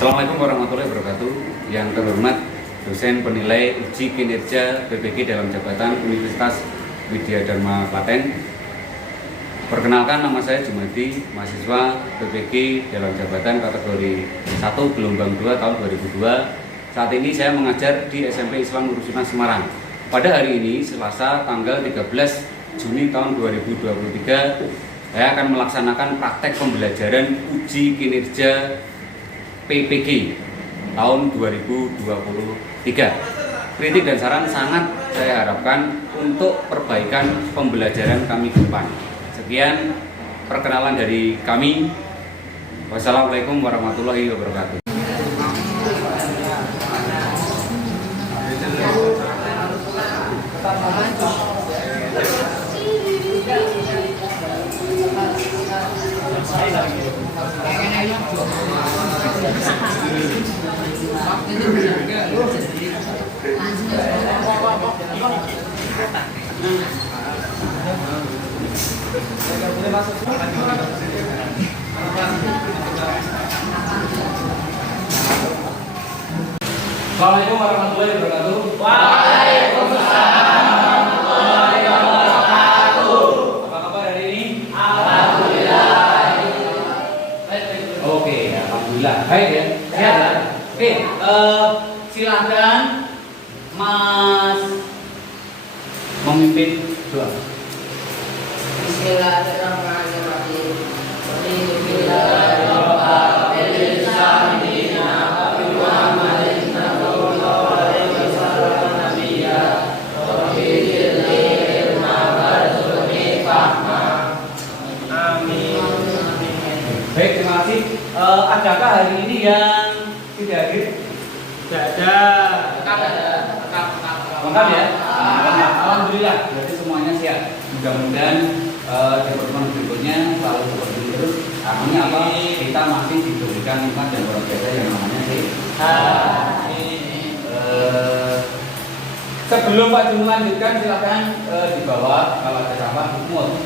Assalamualaikum warahmatullahi wabarakatuh. Yang terhormat dosen penilai uji kinerja PPG dalam jabatan Universitas Widya Dharma Klaten. Perkenalkan, nama saya Jumadi, mahasiswa PPG dalam jabatan kategori 1 gelombang 2 tahun 2002. Saat ini saya mengajar di SMP Islam Nur Sunan Semarang. Pada hari ini, Selasa tanggal 13 Juni tahun 2023, saya akan melaksanakan praktek pembelajaran uji kinerja PPG tahun 2023. Kritik dan saran sangat saya harapkan untuk perbaikan pembelajaran kami ke depan. Sekian perkenalan dari kami. Wassalamualaikum warahmatullahi wabarakatuh. Assalamualaikum warahmatullahi wabarakatuh. Waalaikumsalam warahmatullahi wabarakatuh. Apa kabar hari ini? Alhamdulillah. Oke, alhamdulillah. Baik ya. Sehat ya. Oke, silakan Mas memimpin doa. Bismillahirrahmanirrahim. Bismillahirrahmanirrahim. Baik, terima kasih. Adakah hari ini yang tidak hadir? Tidak ada. Lengkap ya? Alhamdulillah, berarti semuanya siap. Mudah-mudahan di pertemuan berikutnya selalu seperti ini terus. Artinya apa? Kita masih diberikan nikmat dan luar biasa yang namanya sehat. Sebelum Pak Jun melanjutkan, silakan di bawah kalau ada sampah dipungut.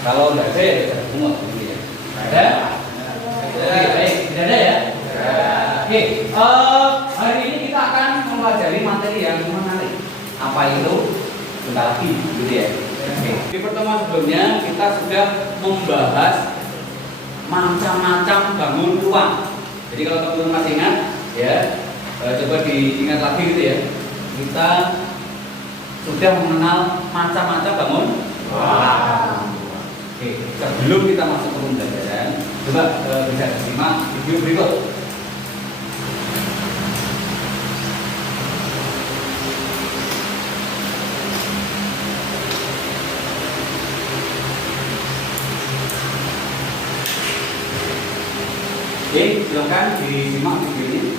Kalau tidak ada ya tidak dipungut. Ada? Baik, tidak ada ya? Oke, hari ini kita akan mempelajari materi yang menarik. Apa itu? Bentar lagi, gitu ya. Oke. Di pertemuan sebelumnya kita sudah membahas macam-macam bangun ruang. Jadi kalau teman-teman masih ingat, ya, coba diingat lagi gitu ya. Kita sudah mengenal macam-macam bangun ruang. Oke, sebelum kita masuk ke pembelajaran, coba bisa disimak video berikut. Oke, silakan disimak video ini.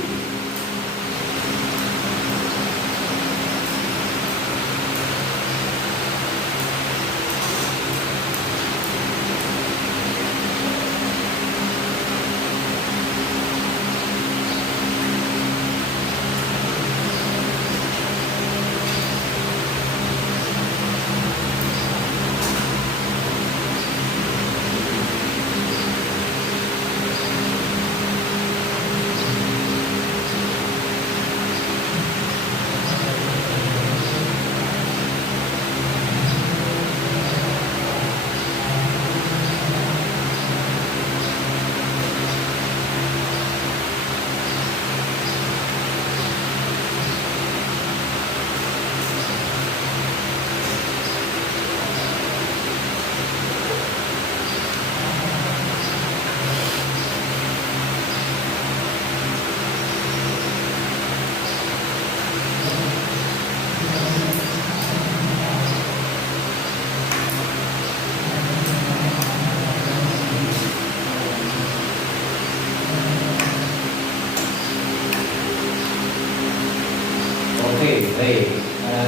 Oke, baik.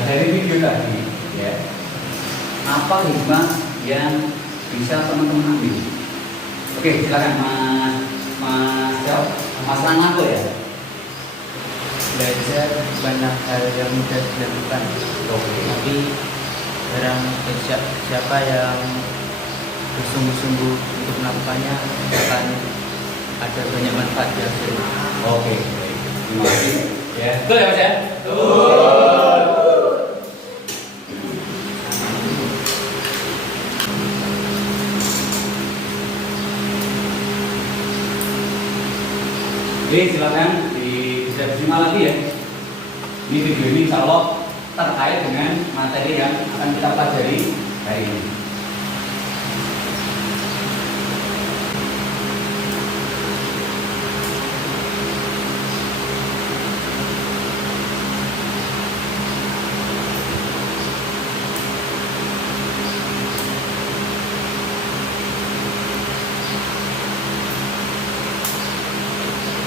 Dari video tadi, ya, apa hikmah yang bisa teman-teman ambil? Oke, silakan Mas Ranako ya. Belajar banyak hal yang mudah dilakukan. Tapi siapa yang bersungguh-sungguh untuk melakukannya ada banyak manfaat dihasilkan. Oke, baik. Terima kasih. Ya, betul ya Mas ya? Oke, silakan bisa disimak lagi ya. Ini video ini insya Allah terkait dengan materi yang akan kita pelajari hari ini.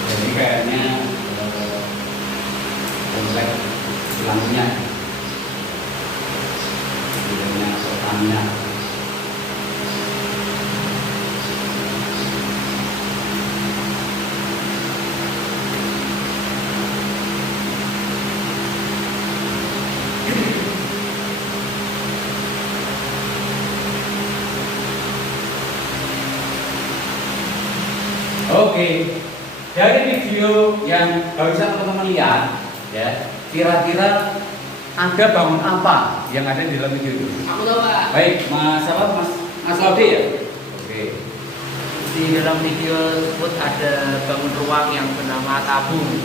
Jadi kayaknya komplek lampunya bilangnya Pertamina. Oke, dari video yang barusan teman-teman lihat, ya, kira-kira ada bangun apa yang ada di dalam video itu? Aku tahu Pak. Baik, Mas apa? Mas Laude ya? Oke. Di dalam video tersebut ada bangun ruang yang bernama tabung.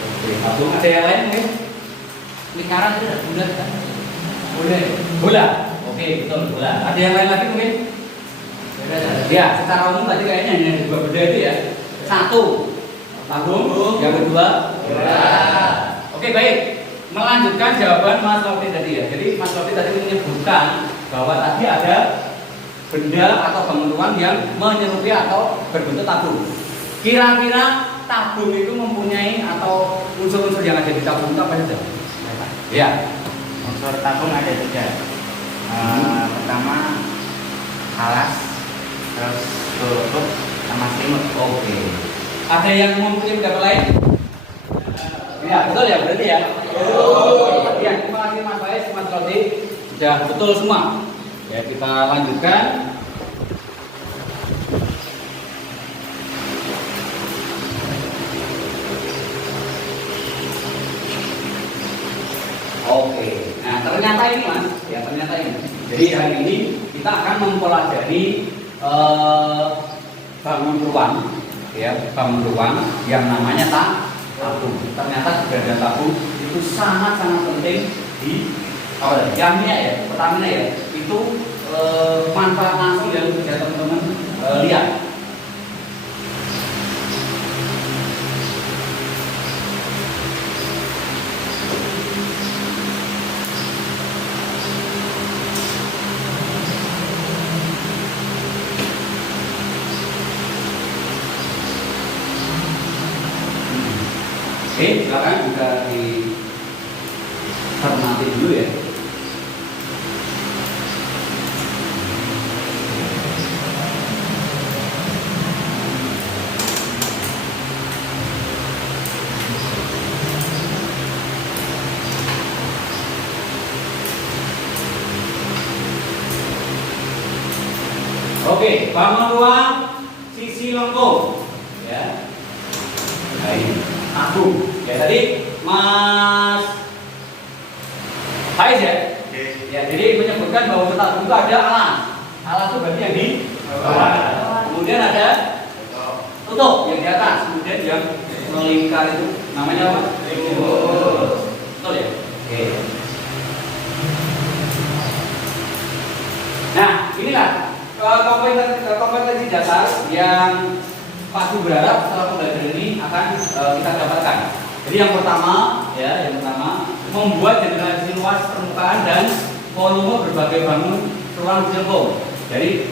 Oke, tabung ada yang lain mungkin? Lingkaran itu ada bulat kan? Bola. Oke, betul, bola. Ada yang lain lagi mungkin? Ya, secara umum tadi kayaknya hanya dua benda itu ya. Satu, tabung. Yang kedua, bola. Oke, baik. Melanjutkan jawaban Mas Laude tadi ya. Jadi Mas Laude tadi menyebutkan bahwa tadi ada benda atau bangunan yang menyerupai atau berbentuk tabung. Kira-kira tabung itu mempunyai atau unsur-unsur yang ada di tabung itu apa saja? Ya. Unsur tabung ada 3. Pertama alas, terus tutup sama selimut. Oke. Ada yang mempunyai pendapat lain? Ya, betul ya, berarti ya. Ya, terima kasih Mas Faiz, Mas Laude. Sudah betul semua. Ya, kita lanjutkan. Oke. Nah, ternyata ini Mas, ya ternyata ini. Jadi hari ini kita akan mempelajari bangun ruang, ya bangun ruang yang namanya tabung. Ternyata keberadaan tabung itu sangat-sangat penting di jamnya ya, Pertamina ya. Itu manfaat langsung yang bisa teman-teman lihat. Oke, silakan bisa dicermati dulu ya. Oke, bangun ruang sisi lengkung, ya. Nah, ini tabung. Ya tadi Mas Faiz ya. Ya, jadi menyebutkan bahwa tabung itu ada alas. Alas itu berarti yang di bawah. Kemudian ada tutup yang di atas. Kemudian yang melingkar itu namanya apa? Betul ya? Oke. Nah, inilah kompetensi dasar yang Pak Guru berharap setelah pembelajaran ini akan kita dapatkan. Jadi yang pertama, membuat generalisasi luas permukaan dan volume berbagai bangun ruang jelko. Jadi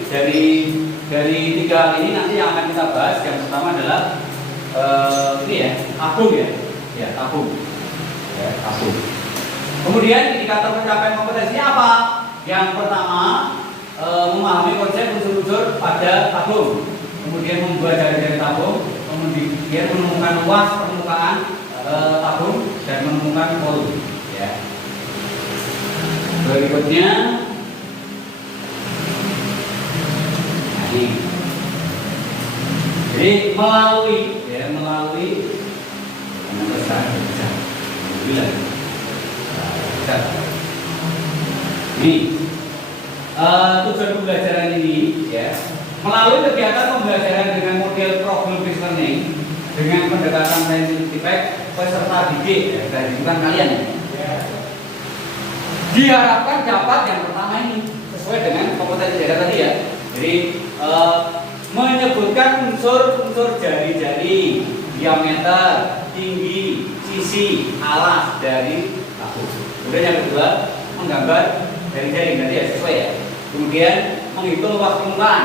dari 3 hal ini nanti yang akan kita bahas. Yang pertama adalah ini ya, tabung ya, tabung. Ya, tabung. Kemudian indikator pencapaian kompetensinya apa? Yang pertama, memahami konsep unsur-unsur pada tabung. Kemudian membuat jari-jari tabung, kemudian menemukan luas permukaan tabung dan menemukan volume. Ya. Berikutnya, nah ini Jadi melalui ini tujuan pembelajaran ini ya, melalui kegiatan pembelajaran dengan model problem based learning dengan pendekatan scientific peserta didik ya, dan bukan kalian ya. Diharapkan dapat yang pertama ini sesuai dengan kompetensi data tadi ya. Jadi menyebutkan unsur-unsur jari-jari, diameter, tinggi, sisi, alas dari tabung. Kemudian yang kedua menggambar jari-jari berarti ya sesuai ya. Kemudian menghitung luas permukaan.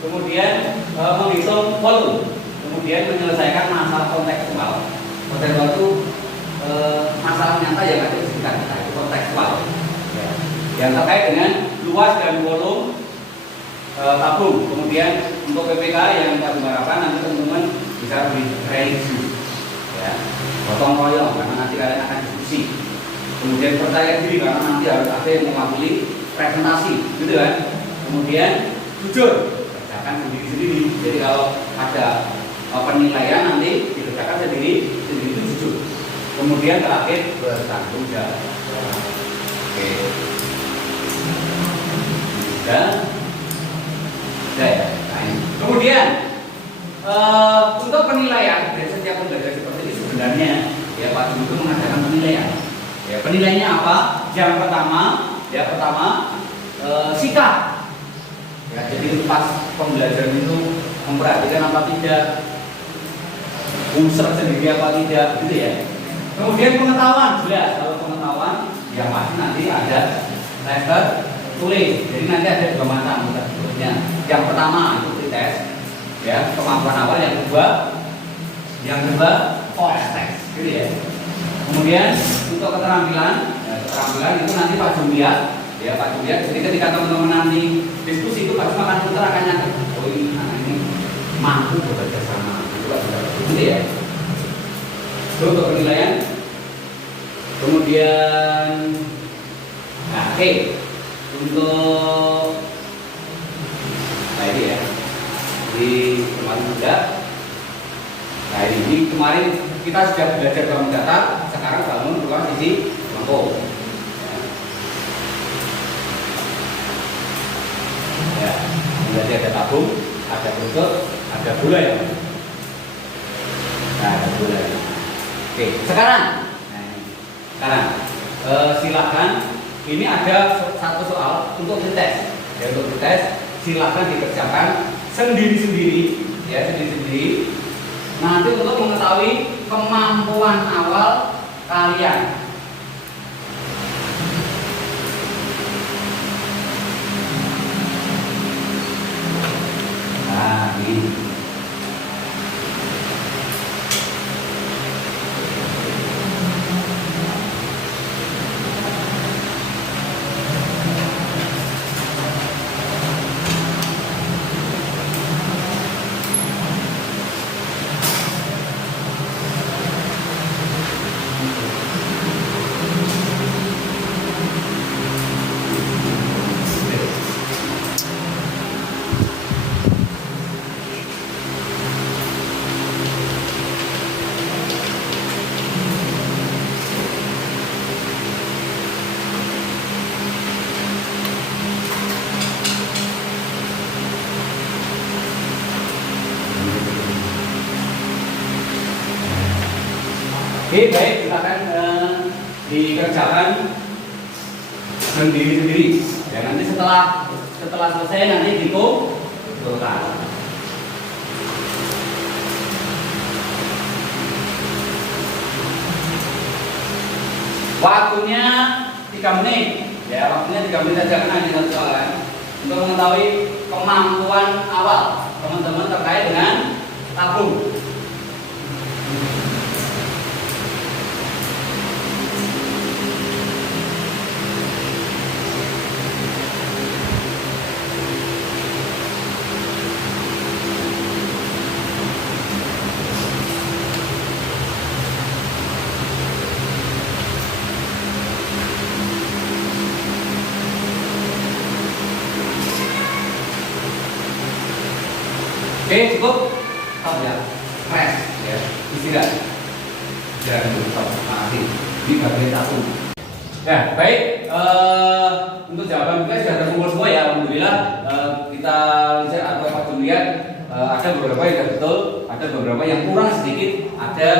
Kemudian menghitung volume. Kemudian menyelesaikan masalah kontekstual. Kontekstual itu masalah nyata yang ada di sekitar kita, itu kontekstual. Ya. Yang terkait dengan luas dan volume tabung. Kemudian untuk PPK yang kita harapkan nanti teman-teman bisa beri review, ya, gotong royong karena nanti kalian akan diskusi. Kemudian percaya diri karena nanti harus ada yang mewakili presentasi, gitu kan. Kemudian jujur, kerjakan sendiri-sendiri. Jadi kalau ada penilaian nanti dikerjakan sendiri itu jujur. Kemudian terakhir bertanggung jawab. Oke. Ya. Kemudian untuk penilaian dari setiap pembelajaran seperti ini sebenarnya ya Pak Guru itu mengadakan penilaian. Ya, penilaiannya apa? Yang pertama sikap. Ya, jadi pas pembelajaran itu memperhatikan apa tidak, unsur sendiri apa tidak, gitu ya. Kemudian pengetahuan, jelas kalau pengetahuan yang pasti nanti ada tester tulis. Jadi nanti ada dua macam seterusnya. Yang pertama itu pretest, ya kemampuan awal. Yang kedua post test, gitu ya. Kemudian untuk keterampilan itu nanti Pak Juliat, ya Pak Juliat. Jadi ketika teman-teman nanti diskusi itu Pak Juliat akan putar akan nyata. Oh ini anak ini mampu bekerja sama, gitu ya. Itu untuk penilaian. Kemudian, oke. Untuk ini ya, di kemarin juga. Nah ini kemarin kita sudah belajar bangun data, sekarang bangun ruang sisi kelompok. Ya, berarti ada tabung, ada bentuk, ada bola ya. Nah, ada bola. Oke, sekarang, silakan. Ini ada satu soal untuk dites. Ya, untuk dites silakan dikerjakan sendiri-sendiri, ya sendiri-sendiri. Nanti untuk mengetahui kemampuan awal kalian. Nah, ini. Oke, baik, silakan dikerjakan sendiri-sendiri. Ya, nanti setelah selesai nanti dikumpulkan. Waktunya 3 menit. Ya, waktunya 3 menit saja karena ini satu soalan. Untuk mengetahui kemampuan awal teman-teman terkait dengan tabung. Oke, cukup. stop ya, rest ya, istirahat. Jangan stop, mati. Ini bagian tabung. Ya, baik. Untuk jawaban kita sudah terkumpul semua ya, alhamdulillah. Kita lihat atau Pak Jum lihat ada beberapa yang betul, ada beberapa yang kurang sedikit, ada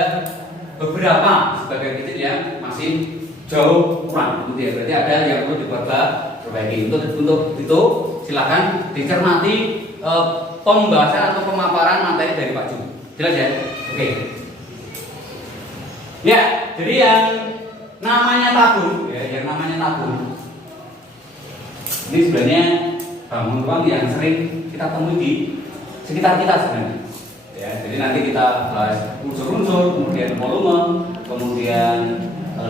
beberapa sebagian kecil yang masih jauh kurang. Gitu ya. Berarti ada yang perlu diperbaiki. Untuk itu silakan dicermati pembahasan atau pemaparan materi dari Pak Jum. Jelas ya? Oke. Ya, jadi yang namanya tabung, ya, yang namanya tabung. Ini sebenarnya bangun ruang yang sering kita temui di sekitar kita sebenarnya. Ya, jadi nanti kita bahas unsur-unsur, kemudian volume, kemudian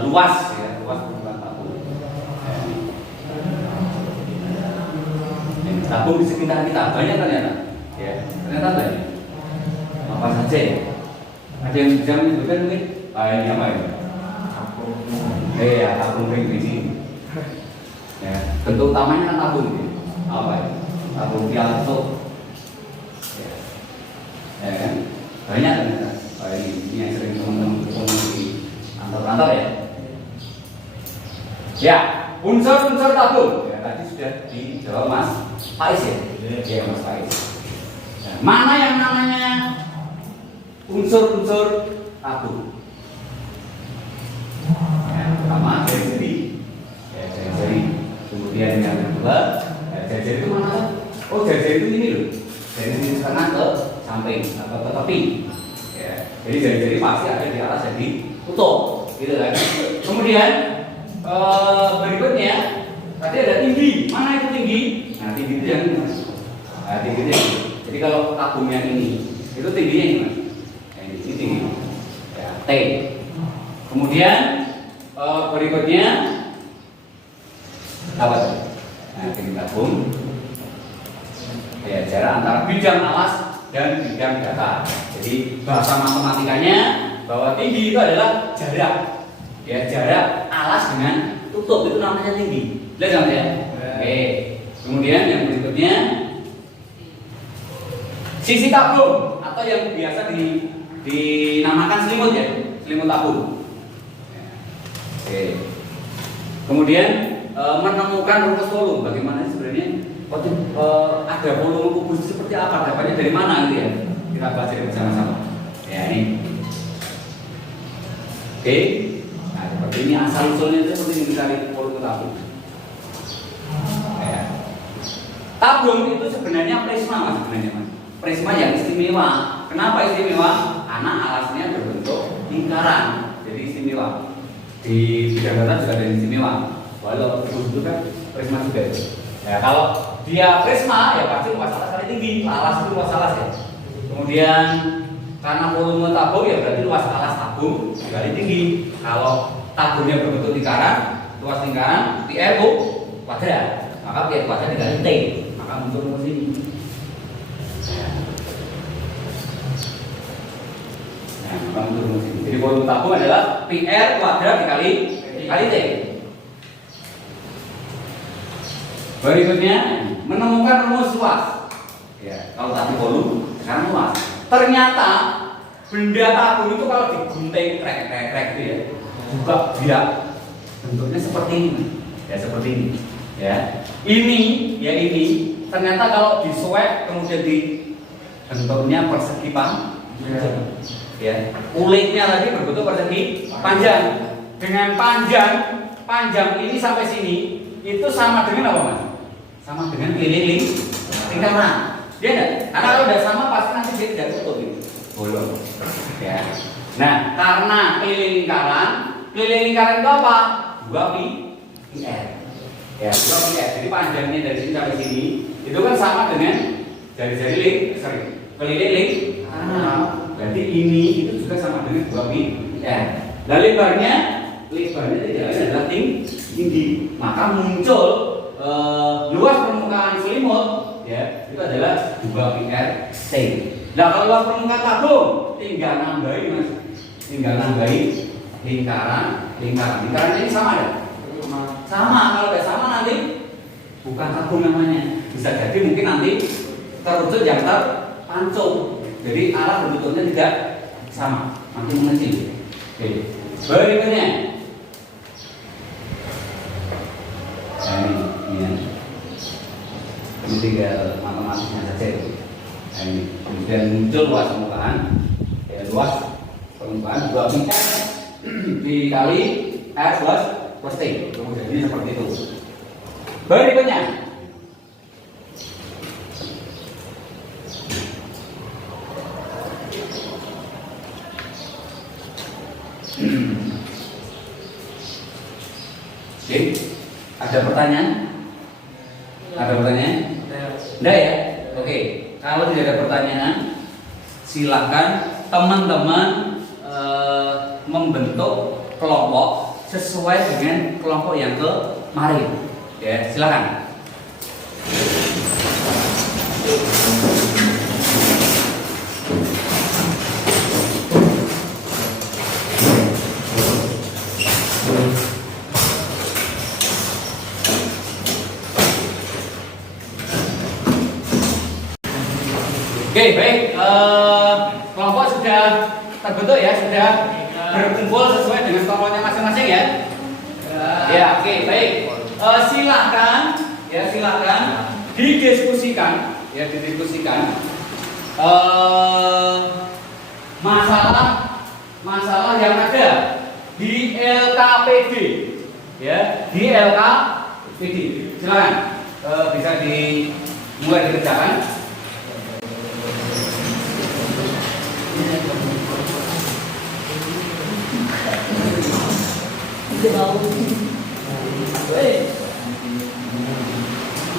luas, ya, luas permukaan tabung. Tabung di sekitar kita banyak ternyata, ya, ternyata banyak. Apa saja? Ya? Ada yang bisa menyebutkan mungkin? Ini apa ya? Ya, tabung ring biji. Ya, bentuk utamanya kan tabung. Apa ya? Tabung piato. Ya kan? Banyak ternyata. Ini yang sering teman-teman ketemu di kantor-kantor ya. Ya, unsur-unsur tabung. Ya, tadi sudah dijawab Mas Faiz ya. Ya, Mas Faiz. Nah, mana yang namanya unsur-unsur tabung? Yang pertama jari-jari, ya jari-jari. Kemudian yang kedua, ya, jari-jari itu mana? Oh, jari-jari itu ini loh, dari sini setengah ke samping atau ke tepi. Ya, jadi jari-jari pasti ada di atas jadi utuh, gitu kan? Kemudian berikutnya tadi ada tinggi, mana itu tinggi? Nah, tinggi itu yang ini mas. Nah, tinggi itu yang ini. Jadi kalau tabung yang ini, itu tingginya ini mas. Yang ini tinggi, ya T. Kemudian berikutnya apa tuh? Nah, tinggi tabung. Ya, jarak antara bidang alas dan bidang datar. Jadi bahasa matematikanya bahwa tinggi itu adalah jarak. Ya, jarak alas dengan tutup itu namanya tinggi. Lihat ya? Oke. Kemudian yang berikutnya sisi tabung atau yang biasa dinamakan selimut ya, selimut tabung. Oke. Kemudian menemukan rumus volume. Bagaimana sebenarnya ada volume kubus seperti apa? Dapatnya dari mana gitu ya? Kita bahas bersama-sama. Ya ini. Oke. Nah seperti ini asal usulnya itu seperti ini mencari volume tabung. Ya. Tabung itu sebenarnya prisma mas sebenarnya mas. Prisma yang istimewa. Kenapa istimewa? Karena alasnya berbentuk lingkaran. Jadi istimewa. Di bidang data juga ada yang istimewa. Walau itu kan prisma juga. Ya kalau dia prisma ya pasti luas alas kali tinggi. Alas itu luas alas ya. Kemudian karena volume tabung ya berarti luas alas tabung kali tinggi. Kalau tabungnya berbentuk lingkaran, luas lingkaran PRU kuadrat, maka PRU kuadrat dikali T, maka muncul rumus ini. Nah, maka muncul rumus ini. Jadi volume tabung adalah PR kuadrat dikali T. Berikutnya menemukan rumus luas. Ya, kalau tadi volume, sekarang luas. Ternyata benda tabung itu kalau digunting krek gitu ya, buka biak bentuknya seperti ini. Ya seperti ini. Ya. Ini ternyata kalau disuek kemudian di bentuknya persegi panjang. Ya. Kulitnya tadi berbentuk persegi panjang. Dengan panjang ini sampai sini itu sama dengan apa mas? Sama dengan keliling lingkaran. Dia enggak? Karena kalau udah sama pasti nanti dia tidak tutup gitu. Bolong. Ya. Nah, karena keliling lingkaran itu apa? 2pi r. Ya, 2pi r. Jadi panjangnya dari sini sampai sini itu kan sama dengan jari-jari keliling lingkaran. Berarti ini itu juga sama dengan 2pi r. Nah, lebarnya tidak adalah tinggi. Maka muncul luas permukaan selimut ya itu adalah 2pi r T. Nah kalau luas permukaan tabung tinggal nambahin mas, lingkaran ini sama ya? Sama. Kalau tidak sama nanti bukan tabung namanya. Bisa jadi mungkin nanti terucut yang terpancung. Jadi alat bentuknya tidak sama, makin mengecil. Oke. Berikutnya. Nah, ini ya. Ini tinggal matematiknya saja itu. Nah, ini. Kemudian muncul luas permukaan, ya, luas permukaan 2 meter dikali R plus T. Kemudian ini seperti itu. Berikutnya. Oke, ada pertanyaan? Ada pertanyaan? Enggak ya? Oke, kalau tidak ada pertanyaan, silakan teman-teman membentuk kelompok sesuai dengan kelompok yang kemarin. Ya, silakan. Oke, baik. Kelompok sudah terbentuk ya, sudah berkumpul sesuai dengan kelompoknya masing-masing ya. Ya, oke, baik. Silakan, ya silakan didiskusikan, ya didiskusikan masalah yang ada di LKPD, ya di LKPD. Silakan bisa dimulai dikerjakan.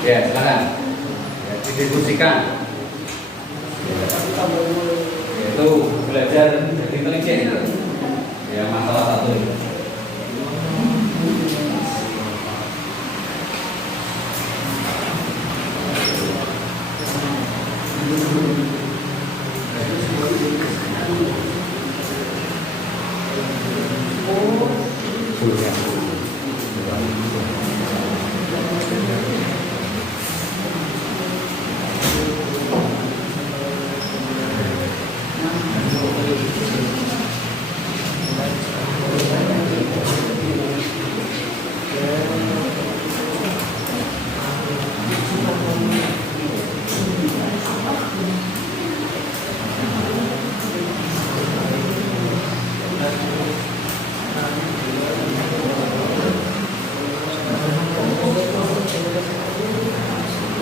Ya, silakan. Ya, didiskusikan. Yaitu belajar jadi intelijen. Ya, masalah satu itu.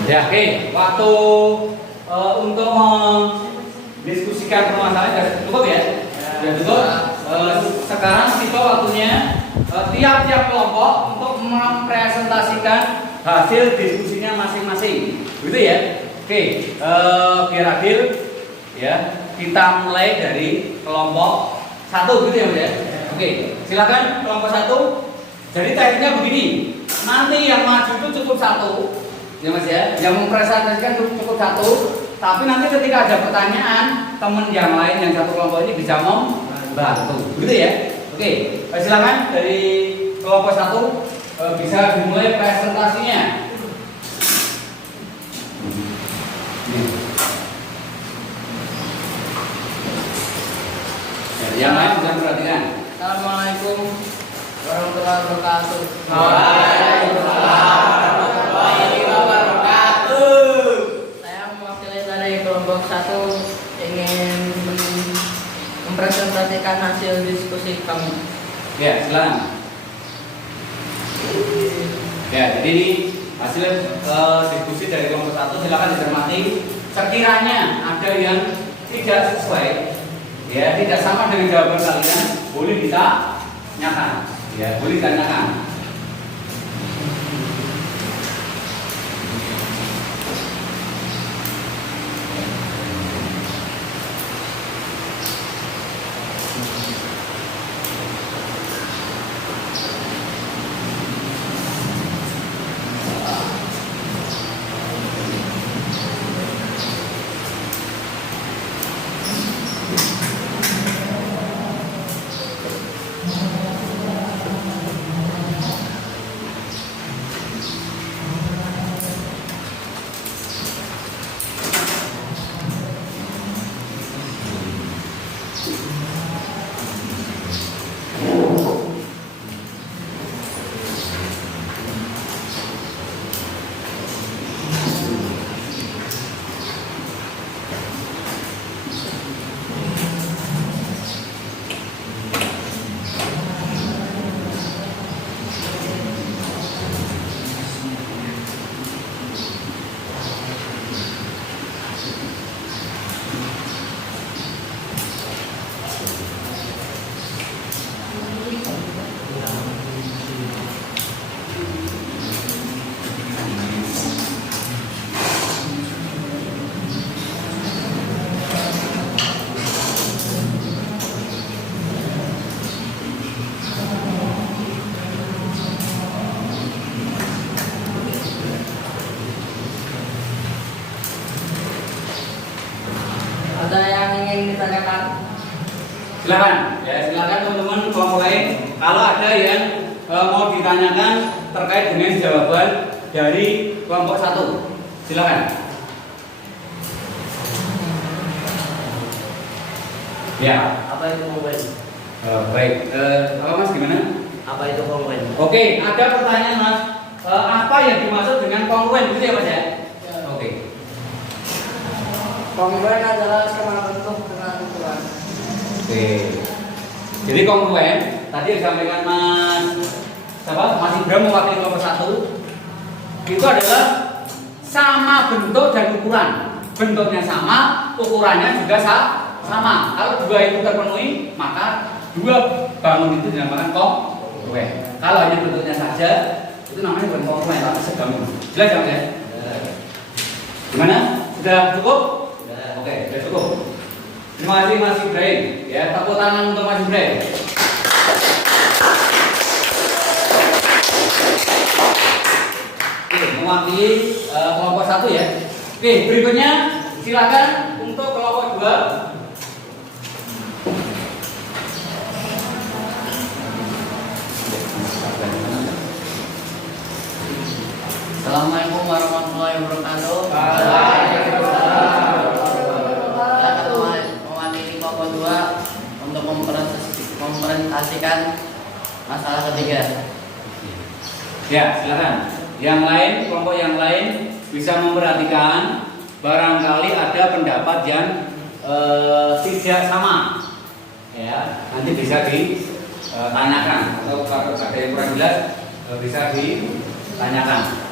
Ya, oke. Waktu untuk mendiskusikan permasalahan sudah cukup ya. Sudah cukup. Sekarang tiba waktunya tiap-tiap kelompok untuk mempresentasikan hasil diskusinya masing-masing. Begitu ya. Oke. Biar adil, ya. Kita mulai dari kelompok 1, gitu ya, Mas ya. Oke. Silakan kelompok 1. Jadi tekniknya begini. Nanti yang maju itu cukup 1. Ya Mas ya, yang mempresentasikan cukup 1, tapi nanti ketika ada pertanyaan, teman yang lain yang satu kelompok ini bisa membantu, gitu ya. Oke, silakan dari kelompok 1 bisa dimulai presentasinya. Ya, yang lain bisa perhatikan. Assalamualaikum warahmatullahi wabarakatuh. Waalaikumsalam warahmatullahi wabarakatuh. Saya mewakili dari kelompok 1 ingin mempresentasikan hasil diskusi kami. Ya, silakan. Ya, jadi ini hasil diskusi dari kelompok 1, silakan dicermati. Sekiranya ada yang tidak sesuai, ya tidak sama dengan jawaban kalian, boleh ditanyakan. Ya, boleh ditanyakan. Ada yang ingin ditanyakan? Silakan, ya silakan teman-teman kelompok lain. Kalau ada yang mau ditanyakan terkait dengan jawaban dari kelompok 1, silakan. Ya. Apa itu kongruen? Baik. Apa Mas gimana? Apa itu kongruen? Oke, ada pertanyaan Mas. Apa yang dimaksud dengan kongruen, gitu ya Mas ya? Oke. Kongruen adalah sama bentuk dengan ukuran. Oke. Jadi kongruen tadi yang disampaikan Mas Ibram mewakili kelompok 1 itu adalah sama bentuk dan ukuran. Bentuknya sama, ukurannya juga sama. Kalau dua itu terpenuhi, maka dua bangun itu dinamakan kongruen. Kalau hanya bentuknya saja, itu namanya bukan kongruen, tapi sebangun. Jelas ya? Gimana? Sudah cukup? Oke, sudah cukup. Terima kasih Mas Ibrahim. Ya, tepuk tangan untuk Mas Ibrahim. Oke, mewakili kelompok 1 ya. Oke, berikutnya silakan untuk kelompok 2. Assalamualaikum warahmatullahi wabarakatuh. Mewakili kelompok 2 untuk mempresentasikan masalah ketiga. Ya, silakan. Yang lain, kelompok yang lain bisa memperhatikan barangkali ada pendapat yang tidak sama. Ya, nanti bisa ditanyakan atau kalau ada yang kurang jelas bisa ditanyakan.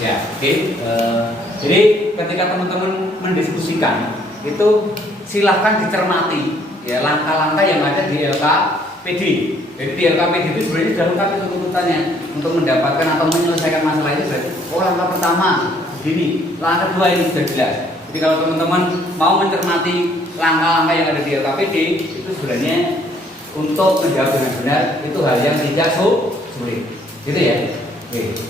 Ya, oke. Jadi ketika teman-teman mendiskusikan itu silahkan dicermati ya langkah-langkah yang ada di LKPD. Jadi di LKPD itu sebenarnya sudah lengkap itu tuntutannya untuk mendapatkan atau menyelesaikan masalah itu berarti langkah pertama begini, langkah kedua ini sudah jelas. Jadi kalau teman-teman mau mencermati langkah-langkah yang ada di LKPD itu sebenarnya untuk menjawab dengan benar itu hal yang tidak sulit. Gitu ya. Oke.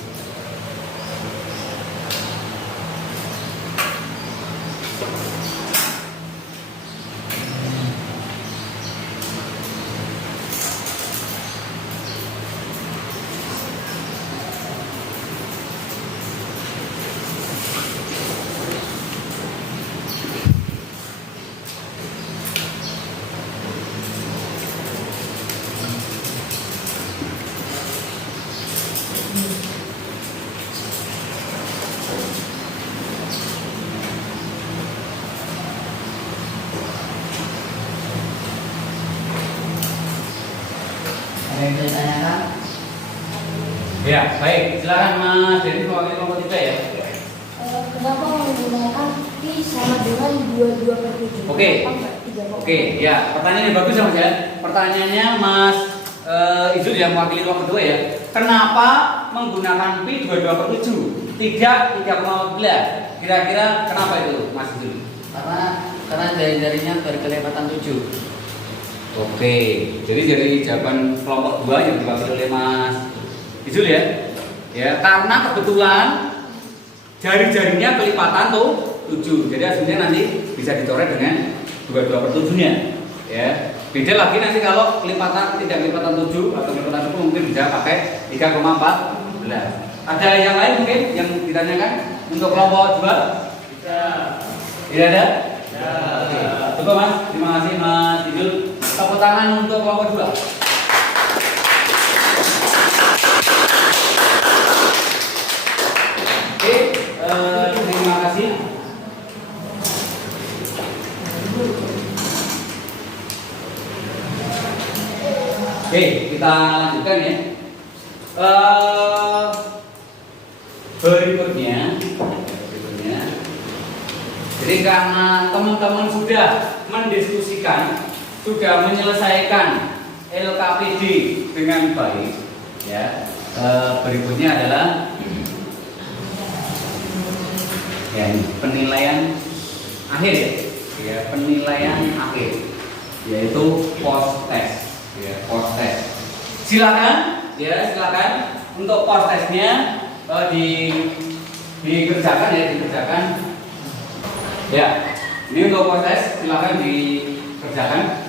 Ada yang bisa ditanyakan? Ya, baik. Silakan Mas Dedi mewakili kelompok 3 ya. Kenapa menggunakan pi sama dengan 22/7? Oke. Kenapa nggak 3/4? Oke, ya. Pertanyaan yang bagus ya Mas ya. Pertanyaannya Mas Izul yang mewakili kelompok 2 ya. Kenapa menggunakan pi 22/7? Tidak 3,14. Kira-kira kenapa itu Mas Izul? Karena jari-jarinya berkelipatan 7. Oke, jadi dari jawaban kelompok 2 yang diwakili oleh Mas Izul ya. Ya, karena kebetulan jari-jarinya kelipatan tuh 7. Jadi hasilnya nanti bisa dicoret dengan 22/7-nya. Ya. Beda lagi nanti kalau kelipatan tidak kelipatan 7 atau kelipatan 10 mungkin bisa pakai 3,14. Ada yang lain mungkin yang ditanyakan untuk kelompok 2? Tidak ada? Oke. Cukup Mas, terima kasih Mas Izul. Tepuk tangan untuk kelompok 2. Oke, terima kasih. Oke, kita lanjutkan ya. Berikutnya. Jadi karena teman-teman sudah mendiskusikan, sudah menyelesaikan LKPD dengan baik, Ya, berikutnya adalah ya ini, penilaian akhir ya, penilaian akhir yaitu post test ya, post test. Silakan ya, silakan untuk post testnya dikerjakan ya, dikerjakan ya. Ini untuk post test silakan dikerjakan.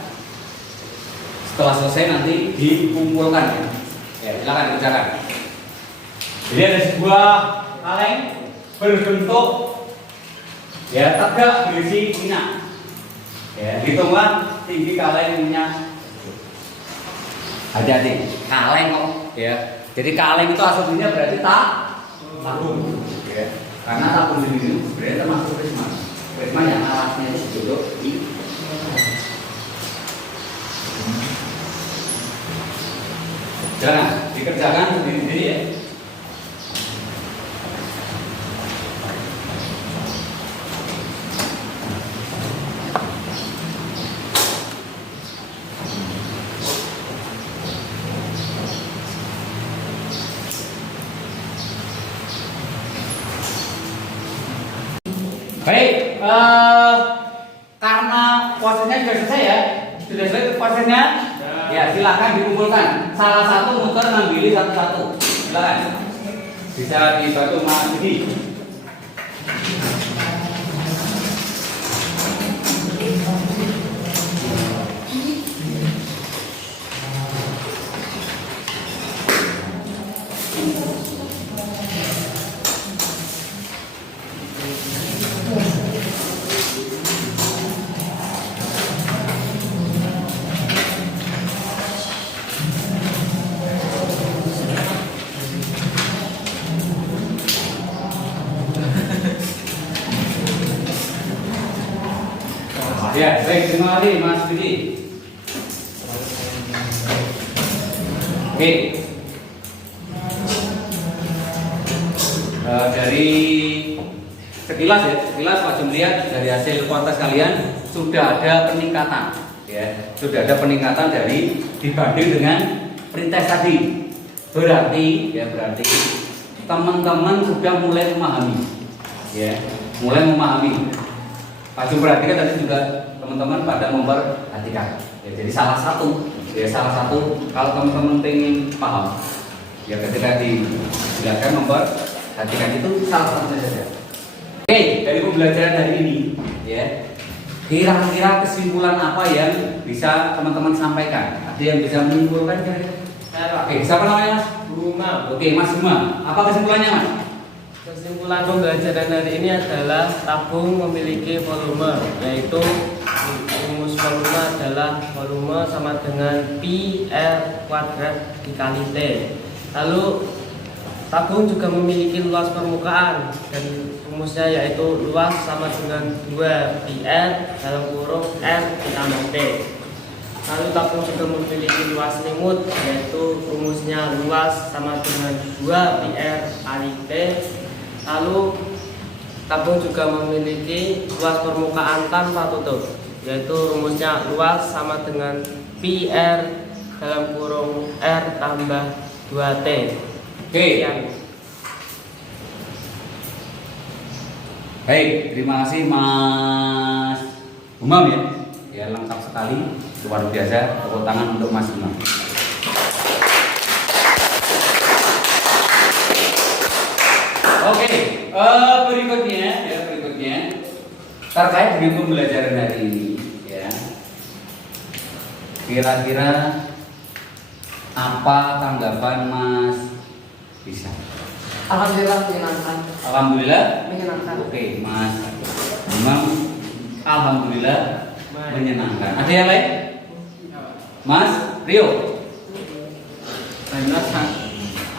Setelah selesai nanti dikumpulkan ya, silakan dikerjakan. Jadi ada sebuah kaleng berbentuk ya tegak berisi minyak. Ya, hitunglah tinggi kaleng minyak. Hati-hati, kaleng kok ya. Jadi kaleng itu aslinya berarti tabung ya. Karena tabung sendiri sebenarnya termasuk prisma. Prisma yang alasnya itu duduk di jangan dikerjakan sendiri-sendiri ya. Baik, karena puasanya sudah selesai ya, sudah selesai puasanya. Ya, silakan dikumpulkan. Salah satu muter ngambil satu-satu. Silakan. Bisa dibantu Mas Didi. Ya, baik, terima kasih Mas Didi. Oke. Dari sekilas ya, sekilas Pak melihat dari hasil kontes kalian sudah ada peningkatan, ya, sudah ada peningkatan dari dibanding dengan pretest tadi. Berarti teman-teman sudah mulai memahami, ya, mulai memahami. Pak Jum perhatikan tadi juga teman-teman pada memperhatikan. Ya, jadi salah satu kalau teman-teman ingin paham, ya ketika dijelaskan memperhatikan itu salah satu saja. Oke, dari pembelajaran hari ini, ya, kira-kira kesimpulan apa yang bisa teman-teman sampaikan? Ada yang bisa menyimpulkan kira-kira? Oke, siapa namanya Mas? Rumah. Oke, Mas Guma. Apa kesimpulannya Mas? Kesimpulan pembelajaran hari ini adalah tabung memiliki volume, yaitu rumus volume adalah volume sama dengan pi R kuadrat dikali T. Lalu tabung juga memiliki luas permukaan dan rumusnya yaitu luas sama dengan 2 pi R dalam kurung R ditambah T. Lalu tabung juga memiliki luas limut, yaitu rumusnya luas sama dengan 2 pi R kali T. Lalu tabung juga memiliki luas permukaan tanpa tutup, yaitu rumusnya luas sama dengan pi R dalam kurung R tambah 2T. Oke. Baik, terima kasih Mas Umam ya. Ya, lengkap sekali, luar biasa. Tepuk tangan untuk Mas Umam. Oke, berikutnya terkait dengan pembelajaran hari ini, ya. Kira-kira apa tanggapan Mas Bisa? Alhamdulillah menyenangkan. Alhamdulillah Menyenangkan. Oke, Mas Imam, alhamdulillah menyenangkan. Ada yang lain? Mas Rio?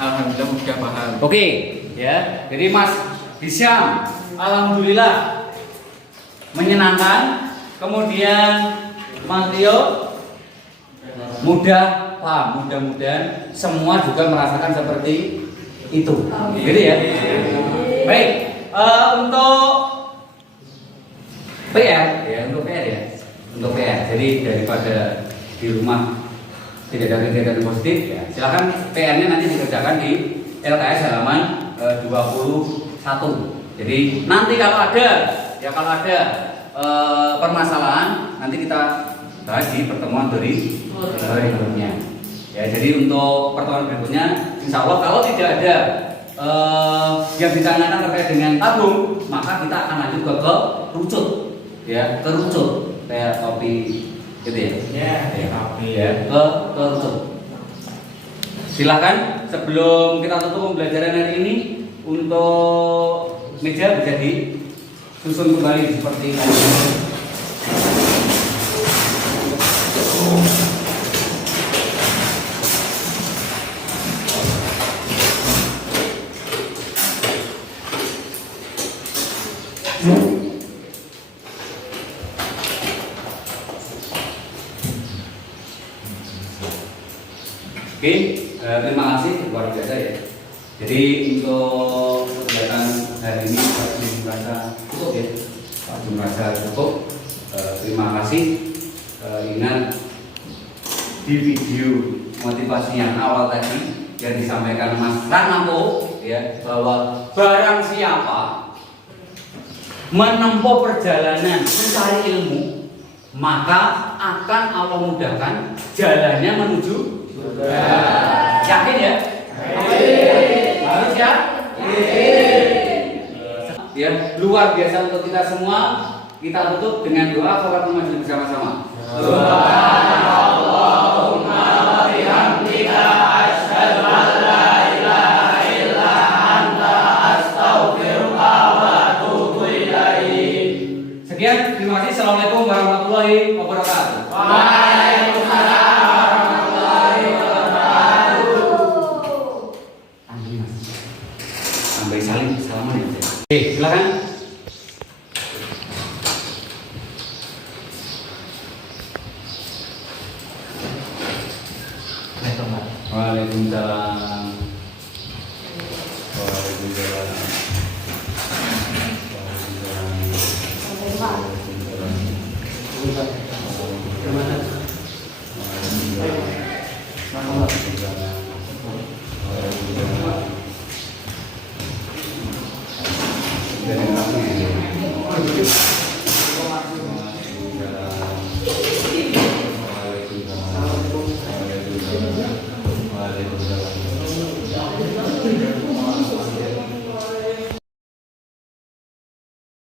Alhamdulillah sudah paham. Oke, ya. Jadi Mas Hisham, alhamdulillah menyenangkan. Kemudian Mas Rio mudah paham. Mudah-mudahan semua juga merasakan seperti itu. Gitu ya. Baik, untuk PR ya, untuk PR ya. Untuk PR. Jadi daripada di rumah tidak ada kegiatan positif, ya silakan PR-nya nanti dikerjakan di LKS halaman 21. Jadi nanti kalau ada permasalahan nanti kita bahas di pertemuan berikutnya. Ya, jadi untuk pertemuan berikutnya, insya Allah kalau tidak ada yang ditanyakan terkait dengan tabung, maka kita akan lanjut ke rucut, ya, ke rucut kayak kopi, gitu ya. Kopi Ke rucut. Silakan sebelum kita tutup pembelajaran hari ini, untuk meja bisa disusun kembali seperti ini. Oke, terima kasih, luar biasa ya. Jadi untuk kegiatan hari ini Pak Jum merasa cukup ya, Pak Jum merasa cukup. Terima kasih. Ingat di video motivasi yang awal tadi yang disampaikan Mas Ranampo ya, bahwa barang siapa menempuh perjalanan mencari ilmu, maka akan Allah mudahkan jalannya menuju surga. Yakin ya? Harus ya? Ya, luar biasa untuk kita semua. Kita tutup dengan doa kafaratul majelis bersama-sama. Subhanallahumma wa bihamdika asyhadu an la ilaha illa anta astaghfiruka wa atubu ilaik. Sekian, terima kasih. Assalamualaikum warahmatullahi wabarakatuh. Waalaikumsalam warahmatullahi wabarakatuh. Sampai saling salaman ya. Oke, silakan. Waalaikumsalam. Waalaikumsalam. Sampai jumpa.